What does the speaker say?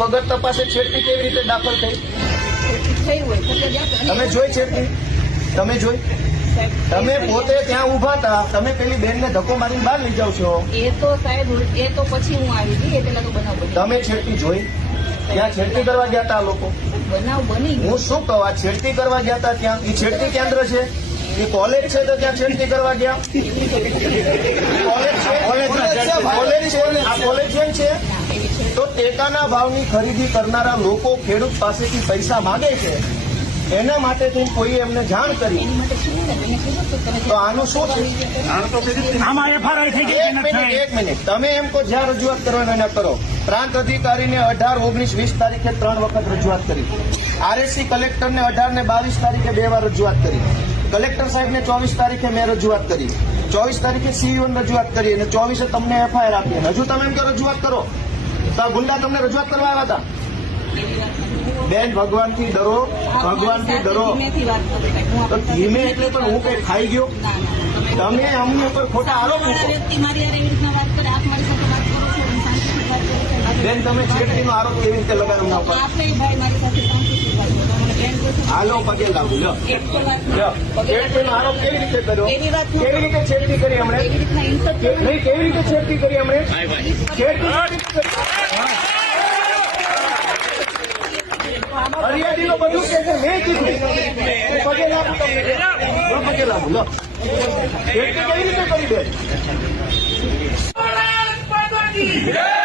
વગર તપાસે છેડતી કેવી રીતે દાખલ થઈ? તમે જોઈ છેડતી? તમે જોઈ? તમે પોતે ત્યાં ઉભા હતા, તમે પેલી બેન ને ધક્કો મારીને બહાર લઈ જાવ છો. એ તો સાહેબ, એ તો પછી હું આવી હતી, એ પેલા તો બનાવ બન્યો. તમે છેડતી જોઈ? ત્યાં છેડતી કરવા ગયા હતા લોકો? બનાવ બની ગયો. હું શું કહું, છેડતી કરવા ગયા હતા ત્યાં? એ છેડતી કેન્દ્ર છે? એ કોલેજ છે તો ત્યાં છેડતી કરવા ગયા? કોલેજ છે તો ટેકાના ભાવની ખરીદી કરનારા લોકો ખેડૂત પાસેથી પૈસા માંગે છે, એના માટે કોઈ એમને જાણ કરી તો આનું શું છે? એક મિનિટ, તમે એમ કહો જ્યાં રજૂઆત કરવાના ના કરો. પ્રાંત અધિકારીને 18, 19, 20 તારીખે 3 વખત રજૂઆત કરી. આરએસસી કલેક્ટરને 18 ને 22 તારીખે 2 વાર રજૂઆત કરી. કલેક્ટર સાહેબને 24 તારીખે મેં રજૂઆત કરી. 24 તારીખે સીઈઓને રજૂઆત કરી અને 24 તમને એફઆઈઆર આપી. હજુ તમે એમ કે રજૂઆત કરો તો આ ગુંડા તમને રજૂઆત કરવા આવ્યા હતા? બેન, ભગવાનથી ડરો, ભગવાનથી ડરો. તો ધીમે એટલે પણ હું કઈ ખાઈ ગયો? તમે અમને કોઈ ખોટા આરોપ મૂકો. બેન, તમે છેડતીનો આરોપ કેવી રીતે લગાવ્યો ના ઉપર? હાલો, પગે લાગુ. લો, છેડતીનો આરોપ કેવી રીતે કર્યો? કેવી રીતે છેડતી કરી હમણે? નહીં, કેવી રીતે છેડતી કરી હમણે? ફરિયાદીનું બધું કે છે, મેં કીધું. પગે લાગુ, પગે લાગુ. લો, છેડતી કેવી રીતે કરી? બેન